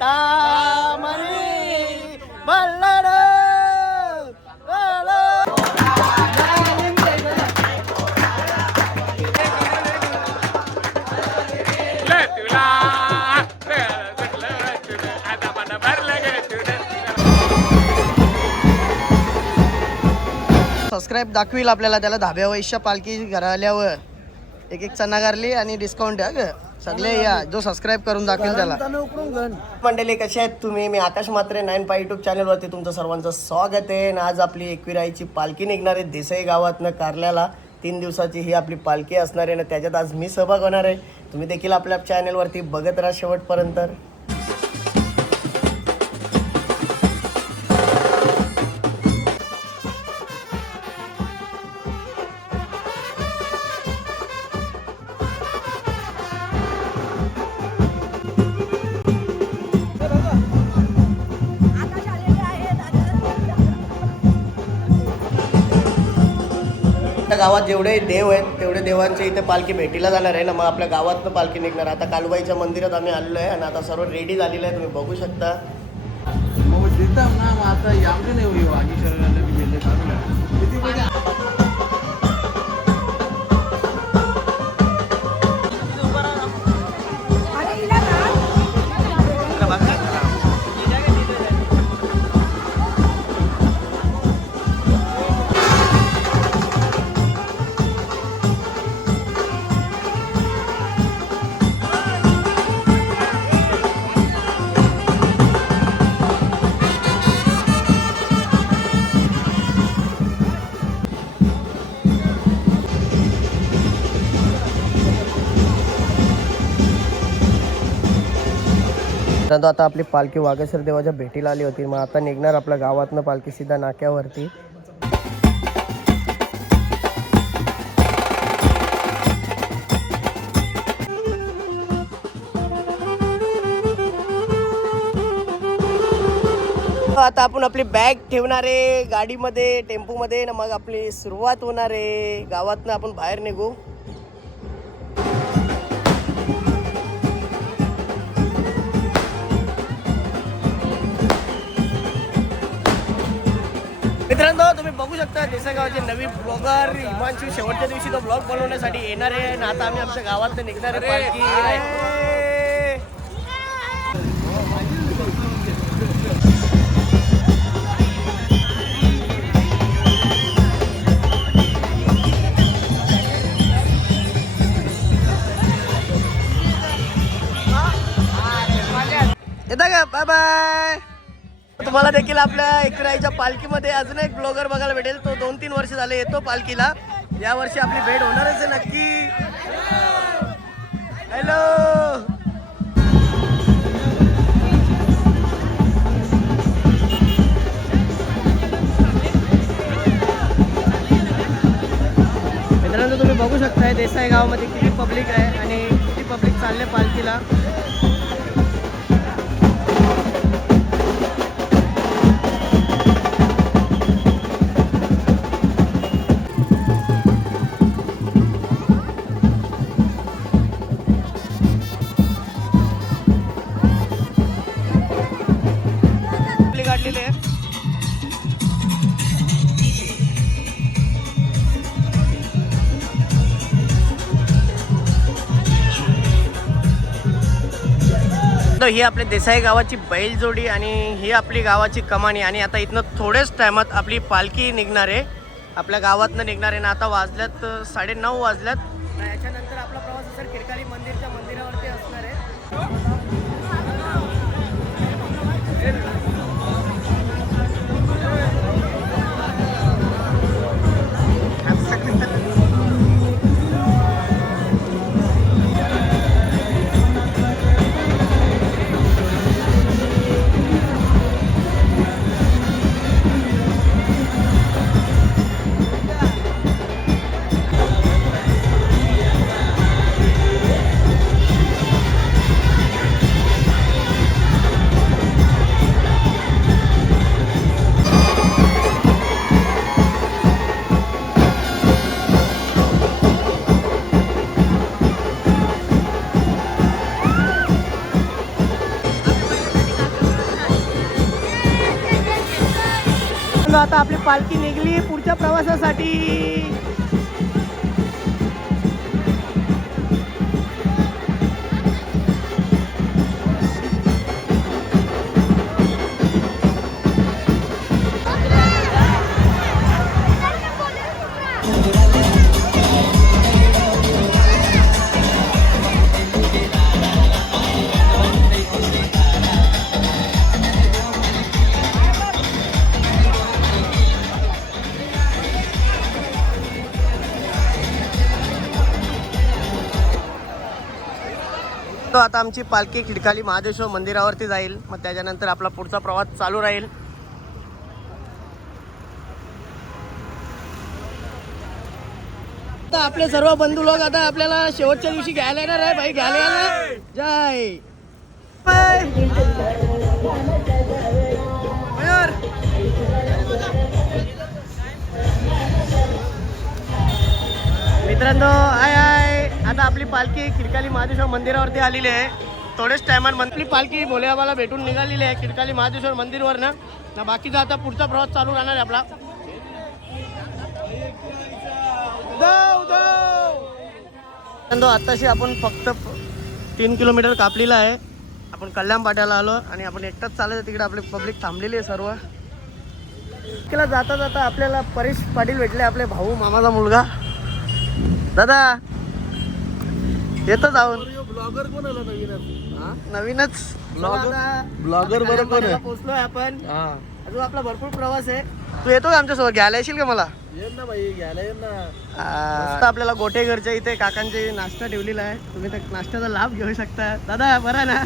Sitamarhi बल्लड subscribe दाखवील आपल्याला त्याला धाब्या वैश्य पालखी घराल्यावर. एक एक चना गारली आणि डिस्काउंट द्या ग. सगळे या जो सबस्क्राईब करून दाखवेल त्याला. मंडळी कसे आहेत तुम्ही? मी आकाश मात्रे नाईन पाय युट्यूब चॅनलवरती तुमचं सर्वांचं स्वागत आहे. आणि आज आपली एकविराईची पालखी निघणार आहे देसाई गावातनं कारल्याला. तीन दिवसाची ही आपली पालखी असणार आहे आणि त्याच्यात आज मी सहभाग होणार आहे. तुम्ही देखील आपल्या चॅनलवरती बघत राहा शेवटपर्यंत. गावात जेवढे देव आहेत तेवढे देवांचे इथे पालखी भेटीला जाणार आहे ना मग आपल्या गावातनं पालखी निघणार आता कालबाईच्या मंदिरात आम्ही आलेलो आहे आणि आता सर्व रेडी झालेलं आहे तुम्ही बघू शकता. मग देतात ना मग आता यामध्ये नाही होईल हो, आगी शरीराला परंतु आता आपली पालखी वागेश्वर देवाच्या भेटीला आली होती. मग आता निघणार आपल्या गावातनं पालखी सीधा नाक्यावरती. आता आपण आपली बॅग ठेवणार आहे गाडीमध्ये टेम्पोमध्ये. ना मग आपली सुरुवात होणार आहे. गावातनं आपण बाहेर निघू. मित्रांनो तुम्ही बघू शकता देसागावचे नवीन ब्लॉगर हिमांशू शेवटच्या दिवशी तो ब्लॉग बनवण्यासाठी येणार आहे. आणि आता आम्ही आमच्या गावात निघणार आहे पालखी येता का? बाय बाय तुम्हाला देखील आपल्या इकडाईच्या पालखीमध्ये अजून एक ब्लॉगर बघायला भेटेल. तो दोन तीन वर्ष झाले येतो पालखीला. या वर्षी आपली भेट होणारच आहे नक्की. हॅलो मित्रांनो तुम्ही बघू शकताय देसाई गावामध्ये किती पब्लिक आहे आणि किती पब्लिक चालले पालखीला. ही आपल्या देसाई गावाची बैलजोडी आणि ही आपली गावाची कमानी. आणि आता इथनं थोड्याच टायमात आपली पालखी निघणार आहे. आपल्या गावातनं निघणार आहे. ना आता वाजल्यात साडे साडेनऊ वाजल्यात. याच्यानंतर आपला प्रवास असेल किरकाली मंदिरच्या मंदिरावरती असणार आहे. आता आपली पालखी निघली पुढच्या प्रवासासाठी. आता आमची पालखी खिडकाली महादेश्वर मंदिरावरती जाईल. मग त्याच्यानंतर आपला पुढचा प्रवास चालू राहील. आता आपले सर्व बंधू लोक आता आपल्याला शेवटच्या दिवशी घ्यायला येणार आहे. भाई घ्यायला येणार? जय. मित्रांनो आय आय. आता आपली पालखी खिडकाली महादेश्वर मंदिरावरती आलेली आहे. थोडेच टायमात आपली पालखी भोलेबाबाला भेटून निघालेली आहे खिडकाली महादेश्वर मंदिरवरनं. ना बाकीचा आता पुढचा प्रवास चालू राहणार आहे आपला. जाऊ, जाऊ. आताशी आपण फक्त तीन किलोमीटर कापलेला आहे. आपण कल्याण पाट्याला आलो आणि आपण एकटाच चालत आहे. तिकडे आपली पब्लिक थांबलेली आहे सर्व. तिला जाता जाता आपल्याला परेश पाटील भेटले आपले भाऊ मामाचा मुलगा. दादा येतो जाऊन. ब्लॉगर कोण आला नवीन नवीनच. Blogger? आता Blogger बरं कोण आहे? पोहोचलोय आपण. हा. अजून आपला भरपूर प्रवास आहे. तू येतो का आमच्यासोबत घ्यायला येशील का मला? ये ना भाई घ्यायला ये ना. आपल्याला गोटेघरच्या इथे काकांचे नाश्ता ठेवलेला आहे. तुम्ही त्या नाश्त्याचा लाभ घेऊ शकता. दादा बरा ना?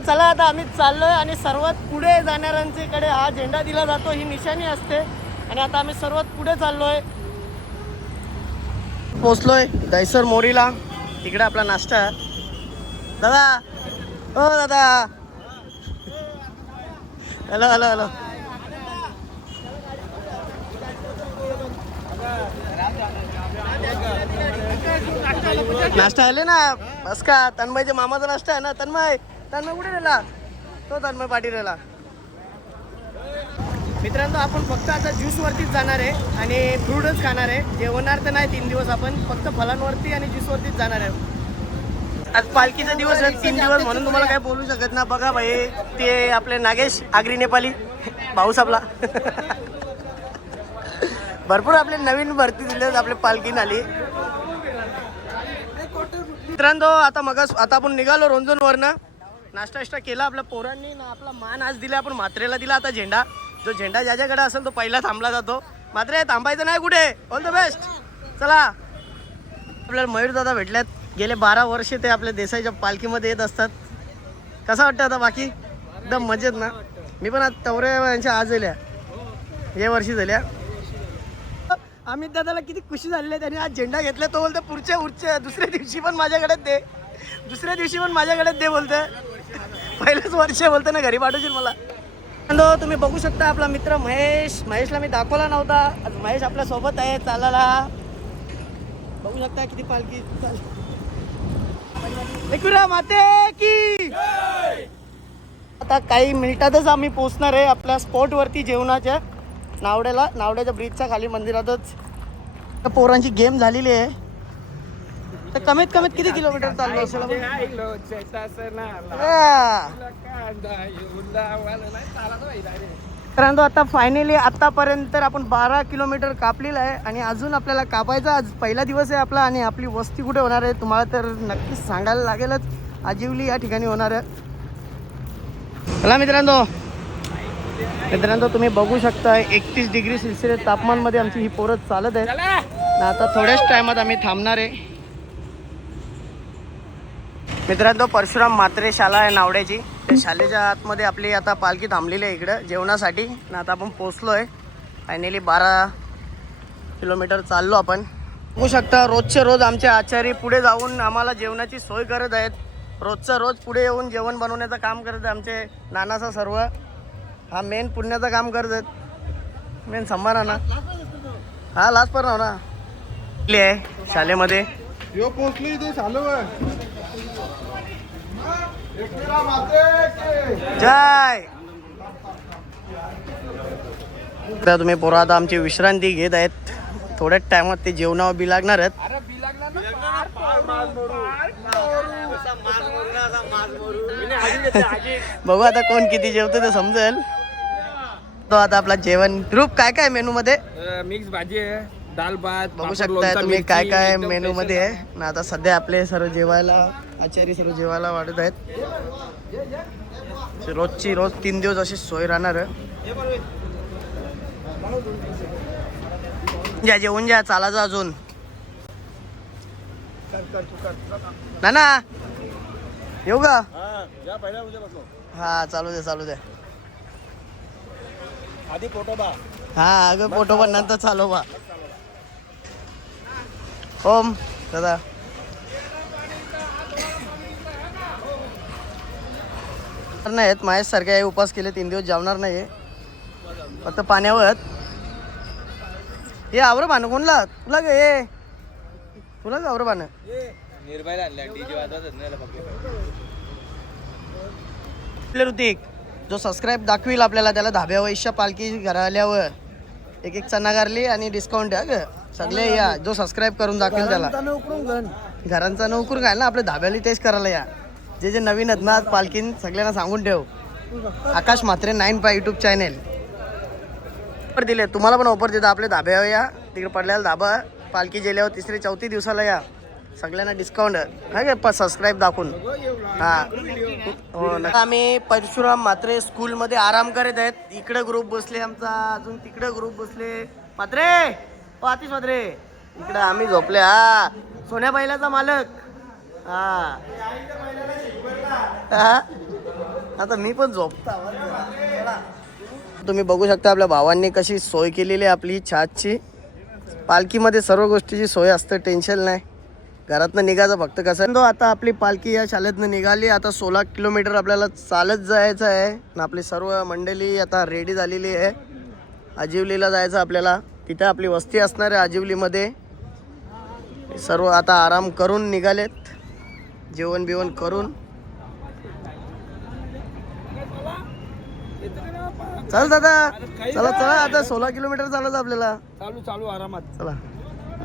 चला आता आम्ही चाललोय आणि सर्वात पुढे जाणाऱ्यांच्याकडे हा झेंडा दिला जातो ही निशाणी असते. आणि आता आम्ही सर्वात पुढे चाललोय. पोचलोय दहिसर मोरीला. तिकडे आपला नाश्ता. आहे. दादा हो दादा. Hello hello hello. नाश्ता आले ना? बस का तन्मयच्या मामाचा नाश्ता आहे ना? तन्मय तन्मय कुठे राहिला तो तन्मय पाटील राहिला मित्रांनो आपण फक्त आता ज्यूसवरतीच जाणार आहे आणि फ्रूटच खाणार आहे. जेवणार तर नाही तीन दिवस आपण फक्त फलांवरती आणि ज्यूसवरतीच जाणार आहे. आज पालखीचा दिवस आहे तीन दिवस म्हणून तुम्हाला काय बोलू शकत ना? बघा भाई ते आपले नागेश आगरी नेपाली. भाऊस आपला. भरपूर आपले नवीन भरती दिले आपले पालखीन आली मित्रांनो आता मग आता आपण निघालो रोंजन वरनं नाश्ता केला आपल्या पोरांनी ना आपला मान आज दिला आपण मात्रेला दिला आता झेंडा. जो झेंडा ज्याच्याकडे असेल तो पहिला थांबला जातो. मात्र थांबायचं नाही कुठे? ऑल द बेस्ट चला. आपल्याला मयूर दादा भेटल्यात. गेले बारा वर्षे ते आपल्या देसाईच्या पालखीमध्ये येत असतात. कसं वाटतं आता बाकी? एकदम मजेत ना? मी पण आज तवरे यांच्या आज झाल्या या वर्षी झाल्या. अमित दादाला किती खुशी झालेली आहे. त्यांनी आज झेंडा घेतला. तो बोलतो पुढच्या उरच्या दुसऱ्या दिवशी पण माझ्याकडे दे. दुसऱ्या दिवशी पण माझ्याकडे दे बोलतं पहिलंच वर्ष बोलतं ना घरी पाठवशील मला. हॅलो तुम्ही बघू शकता आपला मित्र महेश. महेशला मी दाखवला नव्हता. आज महेश आपल्यासोबत आहे. चालायला बघू शकता किती पालखी चाल माते की! आता काही मिनिटातच आम्ही पोहोचणार आहे आपल्या स्पॉटवरती जेवणाच्या. नावड्याला नावड्याच्या ब्रिजच्या खाली मंदिरातच. पोरांची गेम झालेली आहे. तर कमीत कमीत किती किलोमीटर चाललो असेल. परंतु आता फायनली आतापर्यंत तर आपण बारा किलोमीटर कापलेलं आहे आणि अजून आपल्याला कापायचा आज पहिला दिवस आहे आपला आणि आपली वस्ती कुठे होणार आहे तुम्हाला तर नक्कीच सांगायला लागेलच. आजिवली या ठिकाणी होणार आहे. चला मित्रांनो मित्रांनो तुम्ही बघू शकता एकतीस डिग्री सेल्सिअस तापमानमध्ये आमची ही पोरं चालत आहे आता थोड्याच टायमात आम्ही थांबणार आहे. मित्रांनो परशुराम मात्रे शाळा आहे नावड्याची. त्या शाळेच्या आतमध्ये आपली आता पालखी थांबलेली आहे इकडं जेवणासाठी. आणि आता आपण पोचलो आहे फायनली बारा किलोमीटर चाललो आपण. बघू शकता रोजचे रोज आमचे आचार्य पुढे जाऊन आम्हाला जेवणाची सोय करत आहेत. रोजचं रोज पुढे येऊन जेवण बनवण्याचं काम करत आहे आमचे नानाचा सर्व. हा मेन पुण्याचं काम करत आहेत. मेन संभारा ना. हा लास्ट पर ना. आहे शाळेमध्ये. यो पोचलो इथे चालू जय! तर तुम्ही पोरं आता आमची विश्रांती घेत आहेत. थोड्याच टायमात ते जेवणावर बी लागणार आहेत. बघू आता कोण किती जेवतो ते समजेल. तो आता आपला जेवण. ग्रुप काय काय मेनू मध्ये? मिक्स भाजी आहे दाल भात बघू शकताय तुम्ही काय काय मेनू मध्ये आहे. ना आता सध्या आपले सर्व जेवायला आचारी सर्व जेवायला वाढत आहेत. रोजची रोज तीन दिवस अशी सोय राहणार आहे. ज्या जेवून ज्या चालायचं अजून. ना ना येऊ का? हा चालू दे चालू दे. आधी फोटो बा हा अगं फोटो पण नंतर चालू बा ओम दादा. नाहीत माझ्या सारखे उपास केले तीन दिवस जेवणार नाही फक्त पाण्यावर. हे आवर बाण कोणला? तुला ग हे तुला का आवर बाण निर्भयला आणल्या डीजे वाजवतात ना याला फक्त. ऋतिक. जो सबस्क्राईब दाखवील आपल्याला त्याला धाब्या वैश्य पालखी घरा आल्यावर एक एक चणागारली आणि डिस्काउंट आहे ग सगळे या जो सबस्क्राईब करून दाखवेल त्याला. घरांचा नोकर काय ना आपल्या धाब्याला तेच करायला या. जे जे नवीन आहेत ना पालखीन सगळ्यांना सांगून ठेव. आकाश म्हात्रे नाईन पाय युट्यूब चॅनेल. ऑफर दिले तुम्हाला पण ऑफर देतात आपल्या धाब्यावर या. तिकडे पडलेला धाबा पालखी गेल्यावर तिसरी चौथी दिवसाला या. सगळ्यांना डिस्काउंट नाही का सबस्क्राईब दाखवून. हा. हो आम्ही परशुराम मात्रे स्कूलमध्ये आराम करत आहेत. इकडे ग्रुप बसले आमचा. अजून तिकडे ग्रुप बसले. मात्रे ओ आतिश मात्रे इकडे आम्ही झोपले. हा. सोन्या बैलाचा मालक. हा. हा? आता मी पण झोपता. तुम्ही बघू शकता आपल्या भावांनी कशी सोय केलेली आहे आपली छातची. पालखीमध्ये सर्व गोष्टीची सोय असते टेन्शन नाही. घरातनं निघायचं फक्त कसं? तो आता आपली पालखी या शाळेतनं निघाली. आता सोळा किलोमीटर आपल्याला चालत जायचं आहे. आणि आपली सर्व मंडळी आता रेडी झालेली आहे. आजिवलीला जायचं आपल्याला. तिथे आपली वस्ती असणार आहे आजिवलीमध्ये. सर्व आता आराम करून निघालेत. जेवण बिवण करून. चल दादा. चला चला. आता सोळा किलोमीटर चालत आपल्याला. चालू चालू आरामात. चला.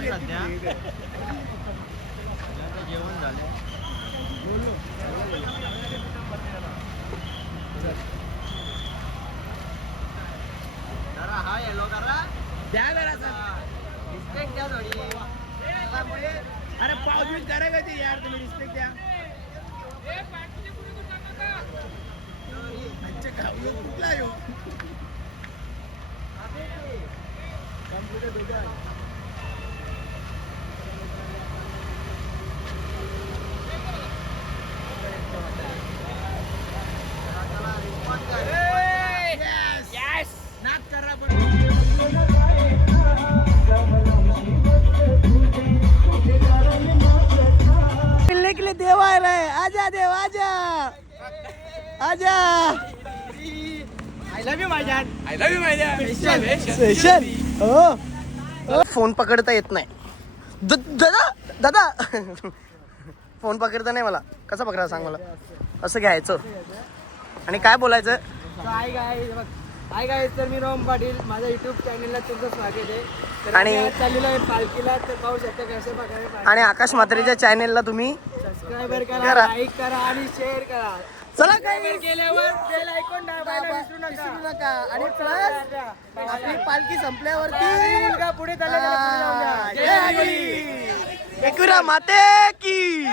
राहत चालेल पूर्ण माझ्या अरे पाऊस करायला ते यार तुम्ही रिस्पेक्ट द्या कुठला येऊ मिलने के लिए देव आ रहा है। आजा देव आजा। आजा। आय लव्ह यू माझ्या आय लव्ह यू माझ्या स्पेशल हो फोन पकडता येत नाही. दादा दादा. फोन पकडता नाही मला. कसं पकडायला सांग मला. असं घ्यायचं. आणि काय बोलायचं? हाय गाय हाय गाय तर मी रोम पाटील. माझ्या युट्यूब चॅनलला तुमचं स्वागत आहे. आणि- चाललेलो आहे पालखीला. तर पाहू शकता कसं प्रकारे आणि आकाश म्हात्रेच्या चॅनेलला तुम्ही सबस्क्राईबर करा. करा. लाईक करा आणि शेअर करा. चला काही. केल्यावर बेल ऐकून विसरू नका. आणि प्लस आपली पालखी संपल्यावरती मुलगा पुढे. एकविरा माते की.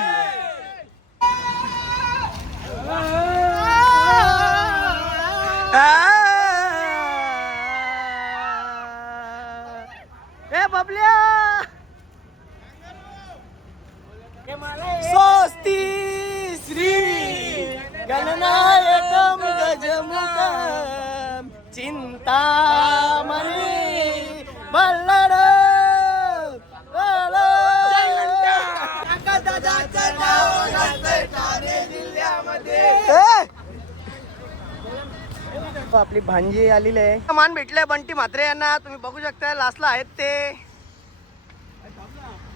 ए बबल्या. स्वस्ती गजमुखम चिंतामणी बल्लड आपली भांजी आलेली आहे. मान भेटले बंटी म्हात्रे यांना. तुम्ही बघू शकता लास्टला आहेत ते.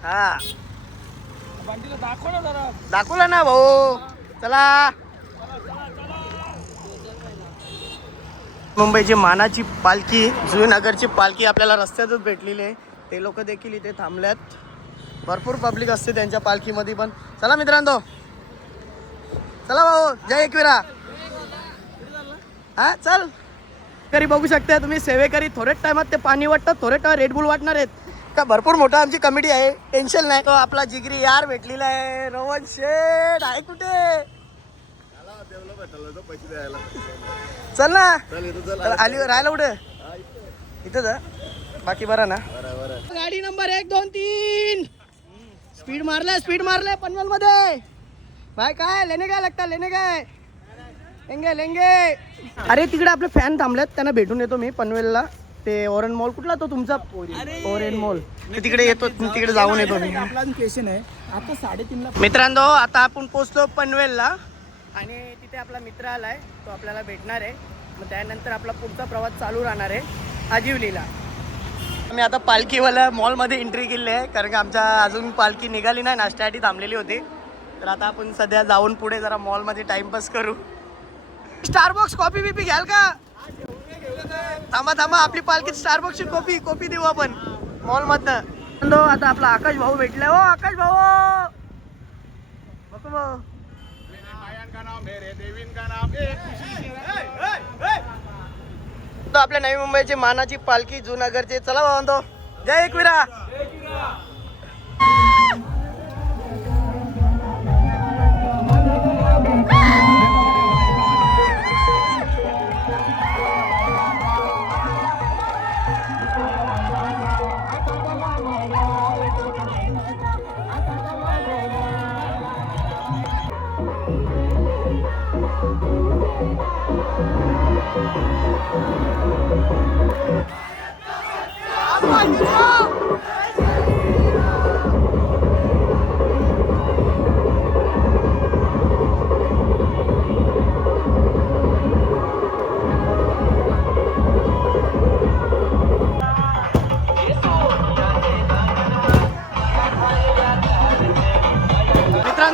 हा. दाखवलं ना भाऊ. चला. मुंबईची मानाची पालखी जुईनगरची पालखी आपल्याला रस्त्यातच भेटलेली आहे. ते लोक देखील इथे थांबल्यात. भरपूर पब्लिक असते त्यांच्या पालखीमध्ये पण. चला मित्रांनो. चला भाऊ जय एकविरा. हा चल. करी बघू शकता तुम्ही सेवेकरी थोड्याच टायमात ते पाणी वाटतं थोड्या टायमात रेडबुल वाटणार आहेत. का भरपूर मोठा आमची कमिटी आहे. टेन्शन नाही तो हो, आपला जिगरी यार भेटलेला आहे. रोहन शेठ आहे कुठे? चल ना. चल, आली राहायला कुठे? इथंच आहे? बाकी बरं ना. गाडी नंबर एक दोन तीन. स्पीड मारलाय स्पीड मारलाय पनवेल मध्ये भाई काय लेणे काय लागतात? लेणे काय? लेंगे लेंगे. अरे तिकडे आपले फॅन थांबलेत. त्यांना भेटून येतो मी पनवेलला. ते ओरन मॉल कुठला तो तुमचा? Orion mall. तिकडे येतो तिकडे जाऊन येतो मी. आपला आहे. आता साडेतीनला मित्रांनो आता आपण पोचलो पनवेलला. आणि तिथे आपला मित्र आला आहे तो आपल्याला भेटणार आहे. मग त्यानंतर आपला पुढचा प्रवास चालू राहणार आहे आजिवलीला. आम्ही आता पालखीवाल्या मॉलमध्ये एंट्री केली आहे कारण की आमच्या अजून पालखी निघाली नाही नाश्त्यासाठी थांबलेली होती. तर आता आपण सध्या जाऊन पुढे जरा मॉलमध्ये टाइमपास करू. स्टारबॉक्स कॉफी बिपी घ्याल का? थांबा थांबा आपली पालखी स्टारबॉक्सची कॉफी कॉफी देऊ आपण मॉलमधनं. आता आपला आकाश भाऊ भेटला हो आकाश भाऊ! आपल्या नवी मुंबईची मानाची पालखी जुनागरची. चला भाऊ जय एकविरा.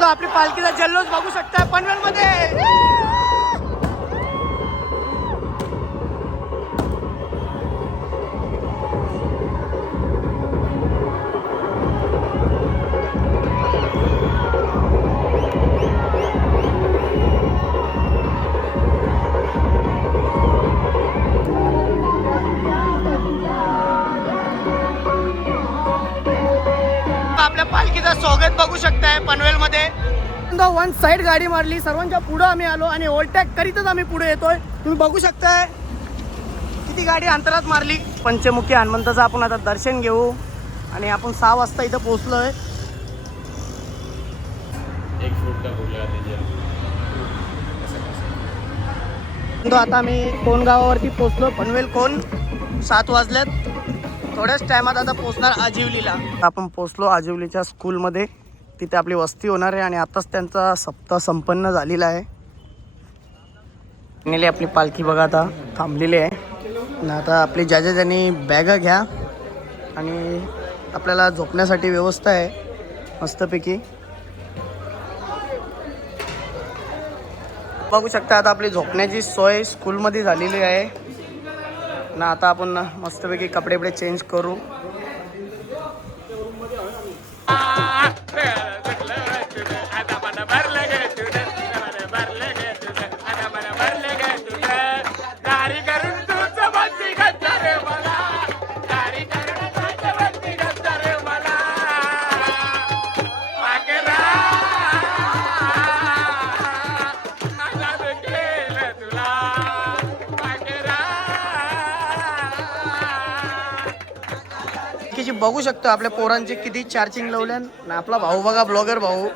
आपली पालखीचा जल्लोष बघू आपल्या पालखीचं स्वागत बघू शकताय पनवेल मध्ये वन साइड गाडी मारली सर्वांच्या पुढं आम्ही आलो आणि ओव्हरटॅक करीतच आम्ही पुढे येतोय. तुम्ही बघू शकताय किती गाडी अंतरात मारली. पंचमुखी हनुमंताचं आपण आता दर्शन घेऊ. आणि आपण सहा वाजता इथं पोहोचलोय. आता आम्ही कोण गावावरती पोहोचलो पनवेल कोण? सात वाजल्यात थोड्याच टायमात आता पोचणार आजिवलीला. आपण पोचलो आजिवलीच्या स्कूलमध्ये तिथे आपली वस्ती होणार आहे आणि आताच त्यांचा सप्ताह संपन्न झालेला आहे. नेली आपली पालखी बघा आता थांबलेली आहे. आणि आता आपली ज्या ज्या ज्यांनी बॅगा घ्या आणि आपल्याला झोपण्यासाठी व्यवस्था आहे. मस्तपैकी. बघू शकता आता आपली झोपण्याची सोय स्कूलमध्ये झालेली आहे. ना आता आपण मस्तपैकी कपडे बिपडे चेंज करू. बघू शकतो आपल्या पोरांचे किती चार्जिंग लावल्यान आपला भाऊ बघा ब्लॉगर भाऊ.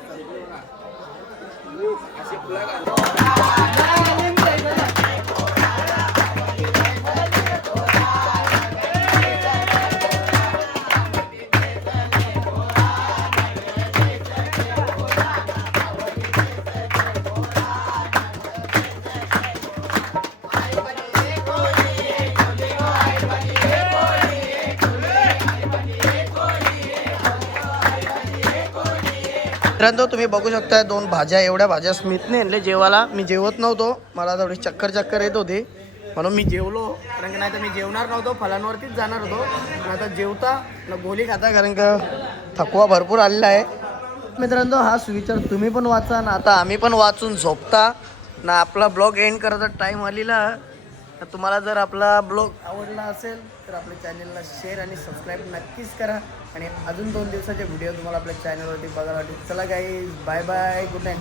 मित्रांनो तुम्ही बघू शकता दोन भाज्या एवढ्या भाज्या स्मितने आणले जेवायला मी जेवत नव्हतो. मला थोडी चक्कर चक्कर येत होती. म्हणून मी जेवलो. कारण की नाही तर मी जेवणार नव्हतो. फलांवरतीच जाणार होतो. पण आता जेवता न गोली खाता कारण का थकवा भरपूर आलेला आहे. मित्रांनो हा सुविचार तुम्ही पण वाचा ना आता आम्ही पण वाचून झोपता. ना आपला ब्लॉग एंड करायचा टाईम आलेला. तर तुम्हाला जर आपला ब्लॉग आवडला असेल तर आपल्या चॅनलला शेअर आणि सबस्क्राईब नक्कीच करा. आणि अजून दोन दिवसाचे व्हिडिओ तुम्हाला आपल्या चॅनलवरती बघायला वाटेल चला काही बाय बाय गुड नाईट